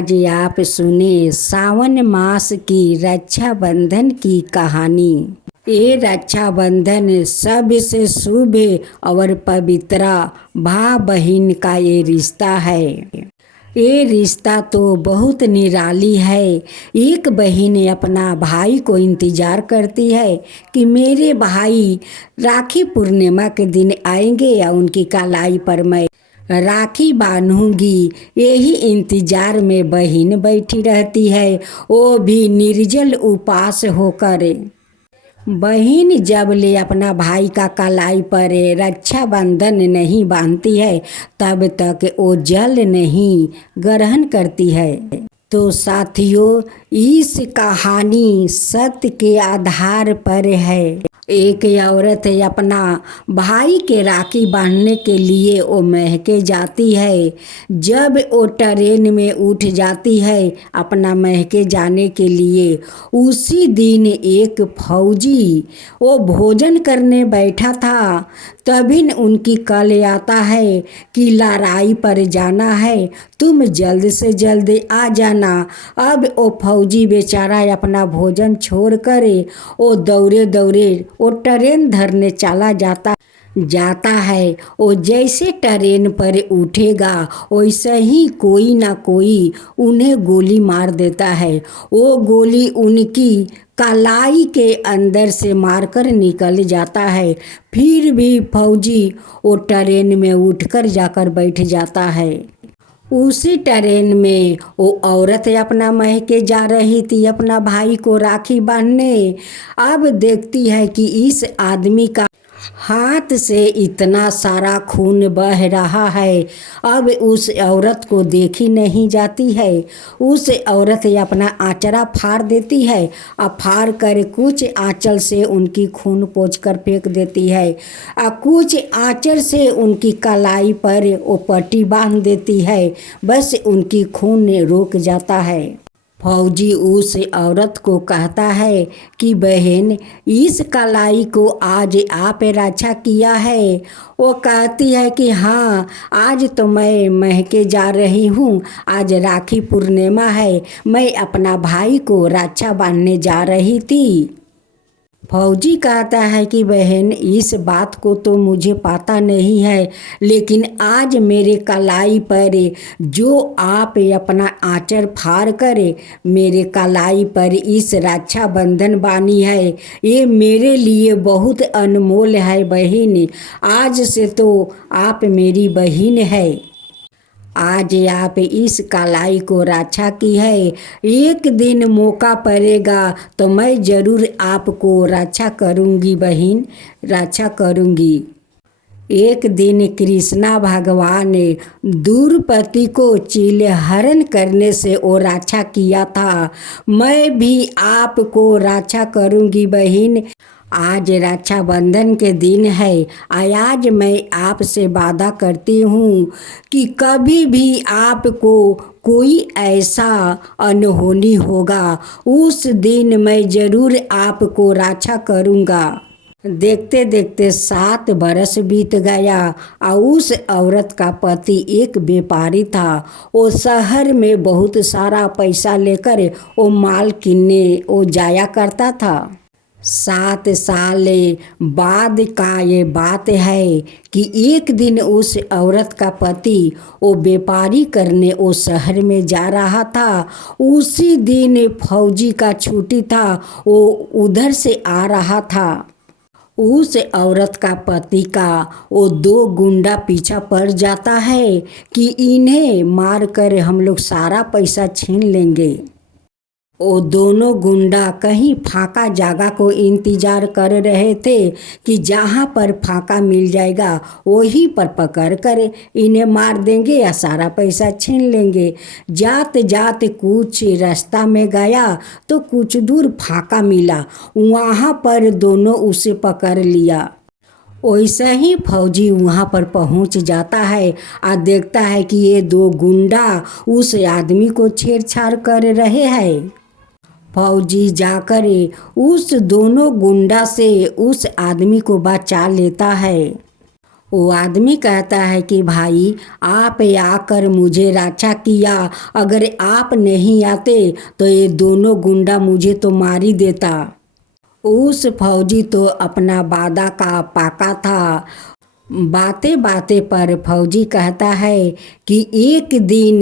आज आप सुने सावन मास की रक्षाबंधन की कहानी। ये रक्षाबंधन सबसे शुभ और पवित्र भाई बहन का ये रिश्ता है। ये रिश्ता तो बहुत निराली है। एक बहन अपना भाई को इंतज़ार करती है कि मेरे भाई राखी पूर्णिमा के दिन आएंगे या उनकी कलाई पर मैं राखी बांधूंगी। यही इंतजार में बहन बैठी रहती है, वो भी निर्जल उपवास होकर। बहन जब ले अपना भाई का कलाई पर रक्षाबंधन नहीं बांधती है तब तक वो जल नहीं ग्रहण करती है। तो साथियों, इस कहानी सत्य के आधार पर है। एक औरत अपना भाई के राखी बांधने के लिए वो महके जाती है। जब वो ट्रेन में उठ जाती है अपना महके जाने के लिए, उसी दिन एक फौजी वो भोजन करने बैठा था। तभी उनकी कल आता है कि लड़ाई पर जाना है, तुम जल्द से जल्द आ जाना। अब वो फौजी बेचारा अपना भोजन छोड़ कर वो दौड़े दौड़े वो ट्रेन धरने चला जाता है। वो जैसे ट्रेन पर उठेगा वैसे ही कोई ना कोई उन्हें गोली मार देता है। वो गोली उनकी कलाई के अंदर से मारकर निकल जाता है। फिर भी फौजी वो ट्रेन में उठकर जाकर बैठ जाता है। उसी ट्रेन में वो औरत अपना महके जा रही थी अपना भाई को राखी बांधने। अब देखती है कि इस आदमी का हाथ से इतना सारा खून बह रहा है। अब उस औरत को देखी नहीं जाती है। उस औरत अपना आंचरा फाड़ देती है और फाड़ कर कुछ आंचल से उनकी खून पोंछ कर फेंक देती है और कुछ आंचल से उनकी कलाई पर वो पट्टी बांध देती है। बस उनकी खून रुक जाता है। फौजी उस औरत को कहता है कि बहन, इस कलाई को आज आप रक्षा किया है। वो कहती है कि हाँ, आज तो मैं महके जा रही हूँ, आज राखी पूर्णिमा है, मैं अपना भाई को रक्षा बांधने जा रही थी। फौजी कहता है कि बहन, इस बात को तो मुझे पता नहीं है, लेकिन आज मेरे कलाई पर जो आप अपना आंचल फाड़ कर मेरे कलाई पर इस रक्षाबंधन बानी है, ये मेरे लिए बहुत अनमोल है बहन। आज से तो आप मेरी बहन है। आज आप इस कलाई को रक्षा की है। एक दिन मौका पड़ेगा तो मैं ज़रूर आपको रक्षा करूंगी बहन, रक्षा करूंगी। एक दिन कृष्णा भगवान ने द्रौपदी को चीलहरण करने से वो रक्षा किया था। मैं भी आपको रक्षा करूंगी बहन। आज रक्षाबंधन के दिन है। आज मैं आपसे वादा करती हूँ कि कभी भी आपको कोई ऐसा अनहोनी होगा, उस दिन मैं ज़रूर आपको रक्षा करूँगा। देखते देखते 7 बरस बीत गया और उस औरत का पति एक व्यापारी था। वो शहर में बहुत सारा पैसा लेकर वो माल किनने वो जाया करता था। 7 साल बाद का ये बात है कि एक दिन उस औरत का पति वो व्यापारी करने वो शहर में जा रहा था। उसी दिन फौजी का छुट्टी था, वो उधर से आ रहा था। उस औरत का पति का वो 2 गुंडा पीछा पड़ जाता है कि इन्हें मार कर हम लोग सारा पैसा छीन लेंगे। वो दोनों गुंडा कहीं फाका जगह को इंतज़ार कर रहे थे कि जहाँ पर फाका मिल जाएगा वहीं पर पकड़ कर इन्हें मार देंगे या सारा पैसा छीन लेंगे। जाते जाते कुछ रास्ता में गया तो कुछ दूर फाका मिला, वहाँ पर दोनों उसे पकड़ लिया। वैसे ही फौजी वहाँ पर पहुँच जाता है और देखता है कि ये 2 गुंडा उस आदमी को छेड़छाड़ कर रहे हैं। फौजी जाकर उस दोनों गुंडा से उस आदमी को बचा लेता है। वो आदमी कहता है कि भाई आप आकर मुझे रक्षा किया, अगर आप नहीं आते तो ये दोनों गुंडा मुझे तो मार ही देता। उस फौजी तो अपना वादा का पाका था। बातें बातें पर फौजी कहता है कि एक दिन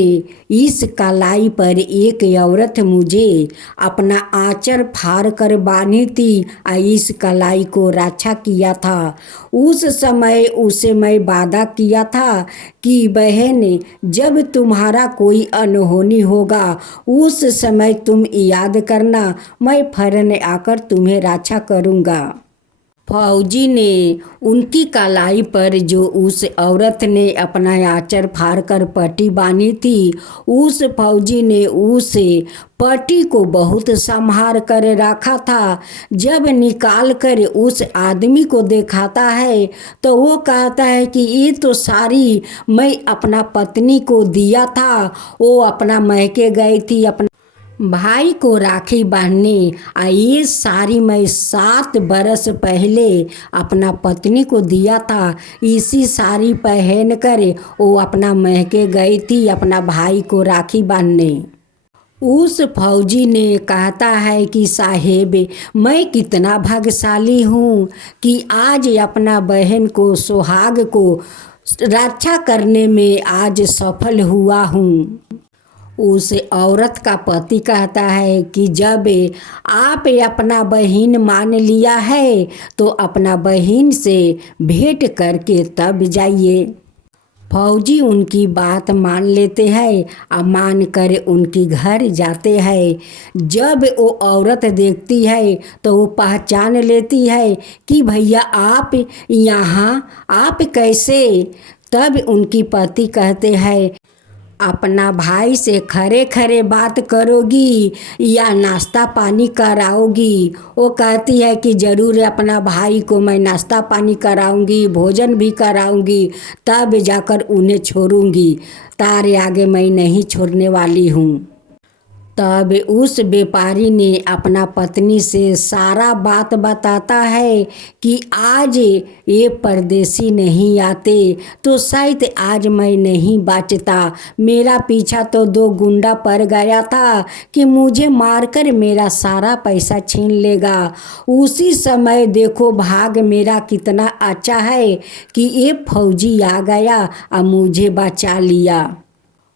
इस कलाई पर एक औरत मुझे अपना आंचल फाड़ कर बांधी थी और इस कलाई को रक्षा किया था। उस समय उसे मैं वादा किया था कि बहन, जब तुम्हारा कोई अनहोनी होगा उस समय तुम याद करना, मैं फौरन आकर तुम्हें रक्षा करूँगा। फौजी ने उनकी कलाई पर जो उस औरत ने अपना आंचल फाड़ कर पट्टी बांधी थी, उस फौजी ने उस पट्टी को बहुत संभाल कर रखा था। जब निकाल कर उस आदमी को दिखाता है तो वो कहता है कि ये तो साड़ी मैं अपना पत्नी को दिया था, वो अपना महके गई थी अपना भाई को राखी बांधने, ये साड़ी मैं 7 बरस पहले अपना पत्नी को दिया था। इसी साड़ी पहन कर वो अपना महके गई थी अपना भाई को राखी बांधने। उस फौजी ने कहता है कि साहेब, मैं कितना भाग्यशाली हूँ कि आज अपना बहन को सुहाग को रक्षा करने में आज सफल हुआ हूँ। उस औरत का पति कहता है कि जब आप अपना बहन मान लिया है तो अपना बहन से भेंट करके तब जाइए। फौजी उनकी बात मान लेते हैं और मान कर उनकी घर जाते हैं। जब वो औरत देखती है तो वो पहचान लेती है कि भैया आप यहाँ, आप कैसे। तब उनकी पति कहते हैं, अपना भाई से खरे खरे बात करोगी या नाश्ता पानी कराओगी। वो कहती है कि ज़रूर अपना भाई को मैं नाश्ता पानी कराऊंगी, भोजन भी कराऊंगी, तब जाकर उन्हें छोड़ूंगी, तारे आगे मैं नहीं छोड़ने वाली हूँ। तब उस व्यापारी ने अपना पत्नी से सारा बात बताता है कि आज ये परदेसी नहीं आते तो शायद आज मैं नहीं बचता। मेरा पीछा तो 2 गुंडा पड़ गया था कि मुझे मारकर मेरा सारा पैसा छीन लेगा। उसी समय देखो भाग मेरा कितना अच्छा है कि ये फौजी आ गया और मुझे बचा लिया।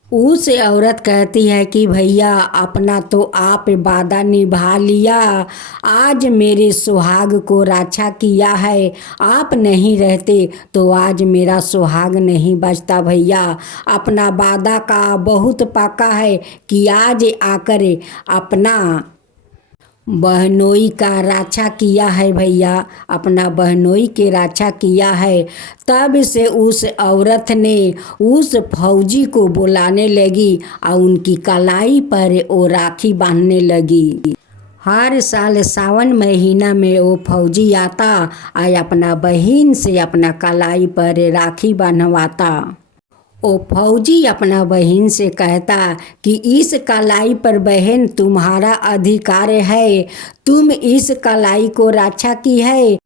उस औरत कहती है कि भैया अपना तो आप वादा निभा लिया, आज मेरे सुहाग को रक्षा किया है, आप नहीं रहते तो आज मेरा सुहाग नहीं बचता। भैया अपना वादा का बहुत पक्का है कि आज आकर अपना बहनोई का रक्षा किया है। भैया अपना बहनोई के रक्षा किया है। तब से उस औरत ने उस फौजी को बुलाने लगी और उनकी कलाई पर वो राखी बांधने लगी। हर साल सावन महीना में वो फौजी आता और अपना बहन से अपना कलाई पर राखी बांधवाता। ओ फौजी अपना बहन से कहता कि इस कलाई पर बहन तुम्हारा अधिकार है, तुम इस कलाई को रक्षा की है,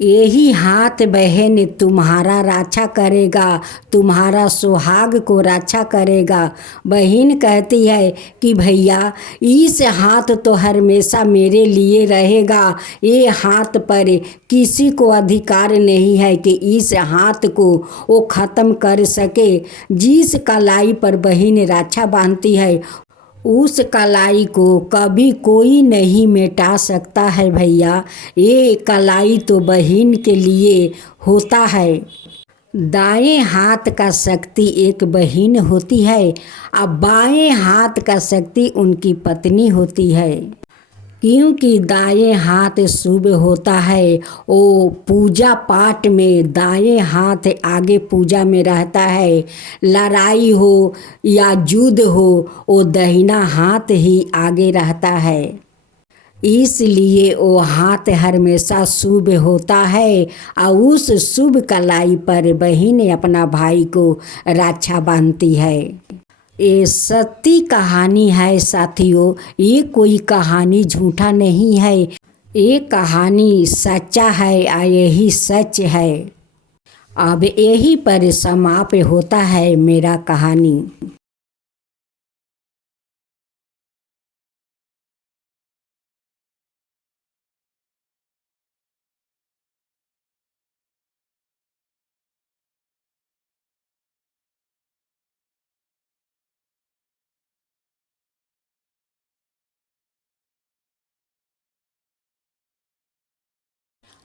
यही हाथ बहन तुम्हारा रक्षा करेगा, तुम्हारा सुहाग को रक्षा करेगा। बहन कहती है कि भैया इस हाथ तो हमेशा मेरे लिए रहेगा, ये हाथ पर किसी को अधिकार नहीं है कि इस हाथ को वो ख़त्म कर सके। जिस कलाई पर बहन रक्षा बांधती है उस कलाई को कभी कोई नहीं मिटा सकता है। भैया ये कलाई तो बहन के लिए होता है। दाएं हाथ का शक्ति एक बहन होती है और बाएं हाथ का शक्ति उनकी पत्नी होती है। क्योंकि दाएं हाथ शुभ होता है, वो पूजा पाठ में दाएं हाथ आगे पूजा में रहता है। लड़ाई हो या युद्ध हो वो दाहिना हाथ ही आगे रहता है। इसलिए वो हाथ हमेशा शुभ होता है और उस शुभ कलाई पर बहन अपना भाई को रक्षा बांधती है। ये सत्य कहानी है साथियों, ये कोई कहानी झूठा नहीं है, ये कहानी सच्चा है और यही सच है। अब यही पर समाप्त होता है मेरा कहानी।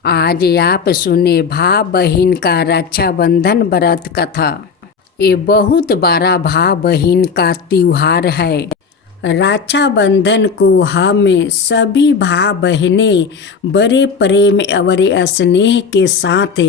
आज आप सुने भाई बहन का रक्षाबंधन व्रत कथा। ये बहुत बड़ा भाई बहन का त्योहार है। रक्षाबंधन को हम सभी भाई बहनें बड़े प्रेम और स्नेह के साथ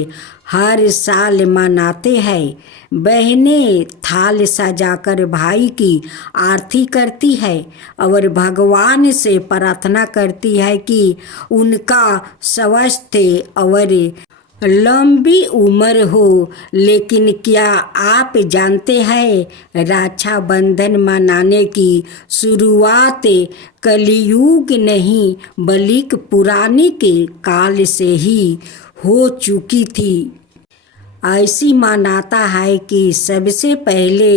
हर साल मनाते हैं। बहनें थाल सजाकर भाई की आरती करती है और भगवान से प्रार्थना करती है कि उनका स्वास्थ्य और लंबी उम्र हो। लेकिन क्या आप जानते हैं रक्षाबंधन मनाने की शुरुआत कलयुग नहीं बल्कि पुराने के काल से ही हो चुकी थी। ऐसी मान्यता है कि सबसे पहले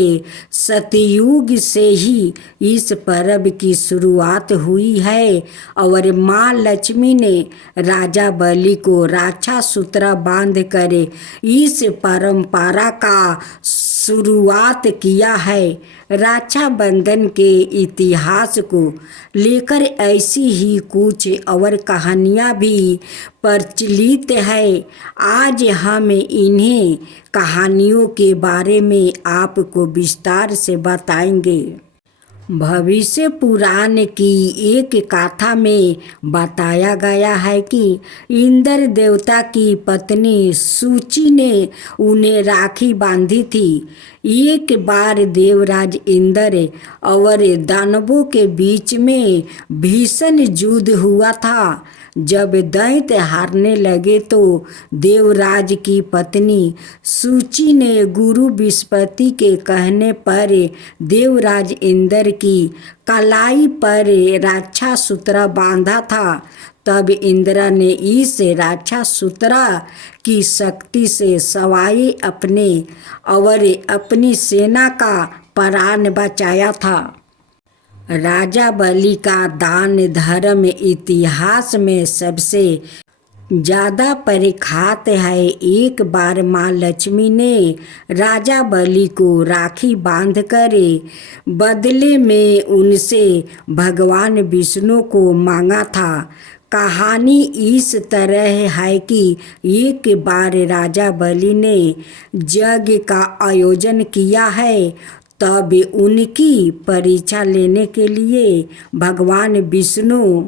सतयुग से ही इस पर्व की शुरुआत हुई है और माँ लक्ष्मी ने राजा बलि को रक्षा सूत्र बांध कर इस परंपरा का शुरुआत किया है। रक्षाबंधन के इतिहास को लेकर ऐसी ही कुछ और कहानियाँ भी प्रचलित है। आज हम इन्हीं कहानियों के बारे में आपको विस्तार से बताएंगे। भविष्य पुराण की एक कथा में बताया गया है कि इंद्र देवता की पत्नी सूची ने उन्हें राखी बांधी थी। एक बार देवराज इंद्र और दानवों के बीच में भीषण युद्ध हुआ था। जब दैत्य हारने लगे तो देवराज की पत्नी सूची ने गुरु बृहस्पति के कहने पर देवराज इंद्र की कलाई पर रक्षा सूत्र बांधा था। तब इंद्र ने इस रक्षा सूत्र की शक्ति से सवाई अपने और अपनी सेना का प्राण बचाया था। राजा बलि का दान धर्म इतिहास में सबसे ज़्यादा प्रख्यात है। एक बार माँ लक्ष्मी ने राजा बलि को राखी बांधकर बदले में उनसे भगवान विष्णु को मांगा था। कहानी इस तरह है कि एक बार राजा बलि ने यज्ञ का आयोजन किया है। तब उनकी परीक्षा लेने के लिए भगवान विष्णु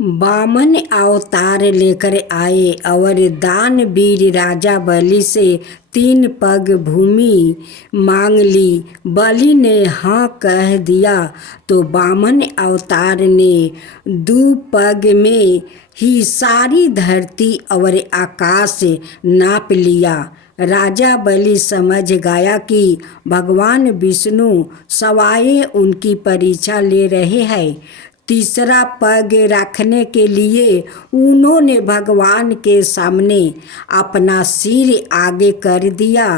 वामन अवतार लेकर आए और दानवीर राजा बलि से 3 पग भूमि मांग ली। बलि ने हाँ कह दिया तो वामन अवतार ने 2 पग में ही सारी धरती और आकाश नाप लिया। राजा बलि समझ गया कि भगवान विष्णु सवाए उनकी परीक्षा ले रहे हैं। तीसरा पग रखने के लिए उन्होंने भगवान के सामने अपना सिर आगे कर दिया।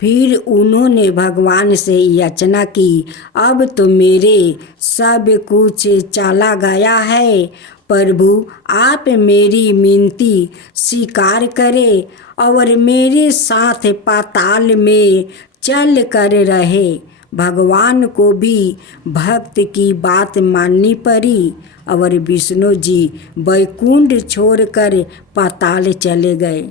फिर उन्होंने भगवान से याचना की, अब तो मेरे सब कुछ चला गया है। प्रभु आप मेरी विनती स्वीकार करें और मेरे साथ पाताल में चल कर रहे। भगवान को भी भक्त की बात माननी पड़ी और विष्णु जी वैकुंठ छोड़कर पाताल चले गए।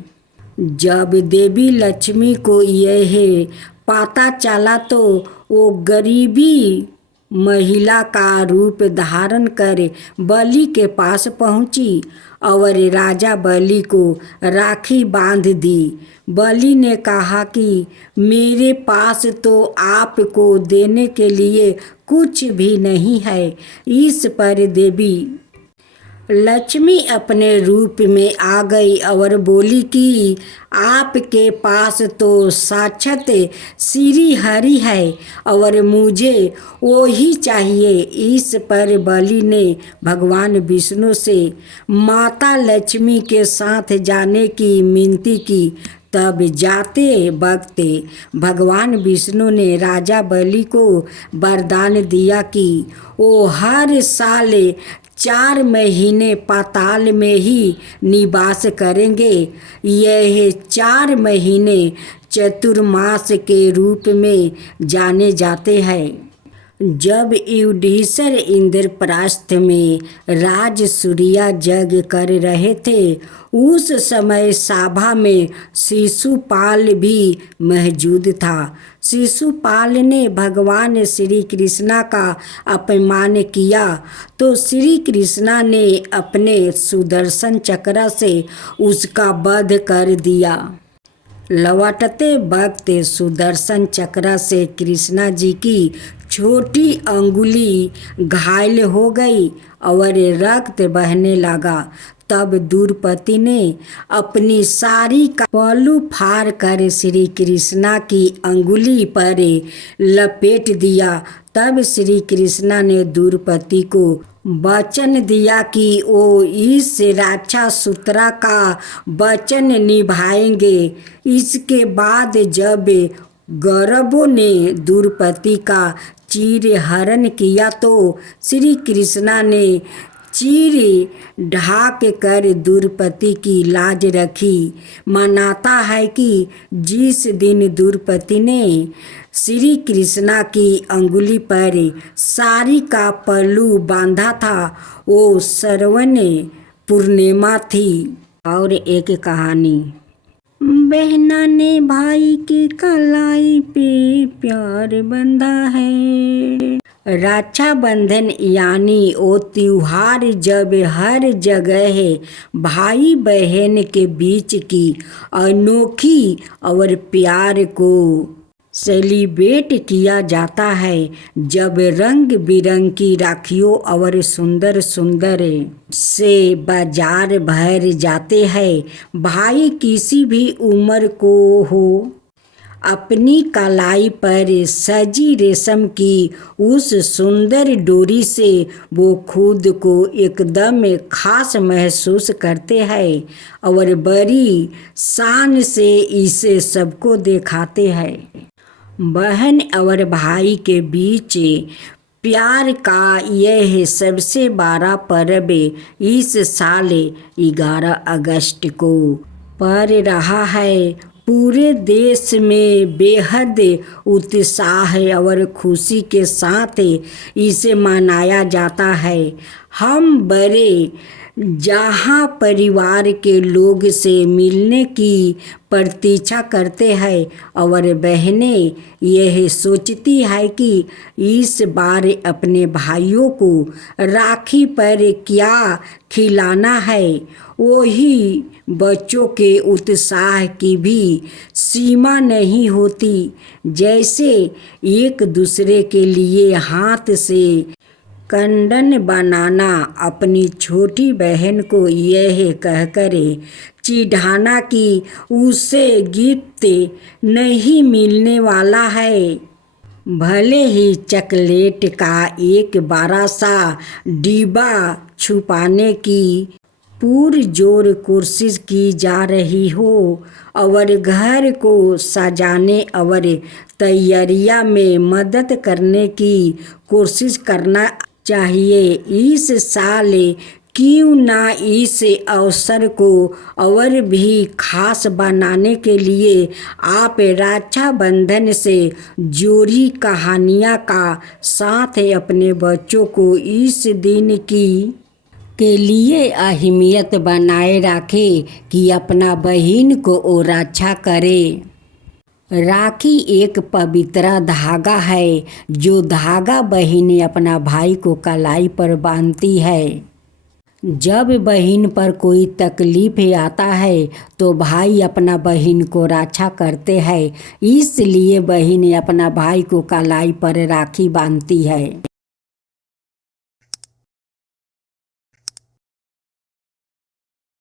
जब देवी लक्ष्मी को यह पता चला तो वो गरीबी महिला का रूप धारण कर बलि के पास पहुंची और राजा बलि को राखी बांध दी। बलि ने कहा कि मेरे पास तो आपको देने के लिए कुछ भी नहीं है। इस पर देवी लक्ष्मी अपने रूप में आ गई और बोली कि आपके पास तो साक्षात श्री हरि है और मुझे वो ही चाहिए। इस पर बलि ने भगवान विष्णु से माता लक्ष्मी के साथ जाने की विनती की। तब जाते वक्त भगवान विष्णु ने राजा बलि को वरदान दिया कि वो हर साल 4 महीने पाताल में ही निवास करेंगे। यह 4 महीने चतुर्मास के रूप में जाने जाते हैं। जब युधिष्ठिर इंद्रप्रस्थ में राजसूया यज्ञ कर रहे थे, उस समय सभा में शिशुपाल भी मौजूद था। शिशुपाल ने भगवान श्री कृष्णा का अपमान किया तो श्री कृष्णा ने अपने सुदर्शन चक्र से उसका वध कर दिया। लौटते वक्त सुदर्शन चक्र से कृष्णा जी की छोटी अंगुली घायल हो गई और रक्त बहने लगा। तब द्रौपदी ने अपनी साड़ी का पल्लू फाड़ कर श्री कृष्णा की अंगुली पर लपेट दिया। तब श्री कृष्णा ने द्रौपदी को वचन दिया कि वो इस रक्षा सूत्र का वचन निभाएंगे। इसके बाद जब गौरवों ने द्रौपदी का चीर हरण किया तो श्री कृष्णा ने चीर ढाक कर द्रौपदी की लाज रखी। मानता है कि जिस दिन द्रौपदी ने श्री कृष्णा की अंगुली पर साड़ी का पल्लू बांधा था, वो श्रवण पूर्णिमा थी। और एक कहानी। बहना ने भाई की कलाई पे प्यार बंधा है। रक्षाबंधन यानी वो त्योहार जब हर जगह भाई बहन के बीच की अनोखी और प्यार को सेलिब्रेट किया जाता है। जब रंग बिरंगी राखियों और सुंदर सुंदर से बाजार भर जाते हैं। भाई किसी भी उम्र को हो, अपनी कलाई पर सजी रेशम की उस सुंदर डोरी से वो खुद को एकदम खास महसूस करते हैं और बड़ी शान से इसे सबको दिखाते हैं। बहन और भाई के बीच प्यार का यह सबसे बड़ा पर्व इस साल 11 अगस्त को पड़ रहा है। पूरे देश में बेहद उत्साह और खुशी के साथ इसे मनाया जाता है। हम बड़े जहाँ परिवार के लोग से मिलने की प्रतीक्षा करते हैं और बहनें यह सोचती है कि इस बार अपने भाइयों को राखी पर क्या खिलाना है। वही बच्चों के उत्साह की भी सीमा नहीं होती। जैसे एक दूसरे के लिए हाथ से कंडन बनाना, अपनी छोटी बहन को यह कहकर चिढ़ाना कि उसे गिफ्ट नहीं मिलने वाला है। भले ही चॉकलेट का एक बड़ा सा डिब्बा छुपाने की पुरजोर कोशिश की जा रही हो और घर को सजाने और तैयारियां में मदद करने की कोशिश करना चाहिए। इस साल क्यों ना इस अवसर को और भी खास बनाने के लिए आप रक्षाबंधन से जुड़ी कहानियाँ का साथ अपने बच्चों को इस दिन के लिए अहमियत बनाए रखें कि अपना बहन को वो रक्षा करे। राखी एक पवित्र धागा है जो धागा बहन अपना भाई को कलाई पर बांधती है। जब बहन पर कोई तकलीफ आता है तो भाई अपना बहन को रक्षा करते हैं। इसलिए बहन अपना भाई को कलाई पर राखी बांधती है।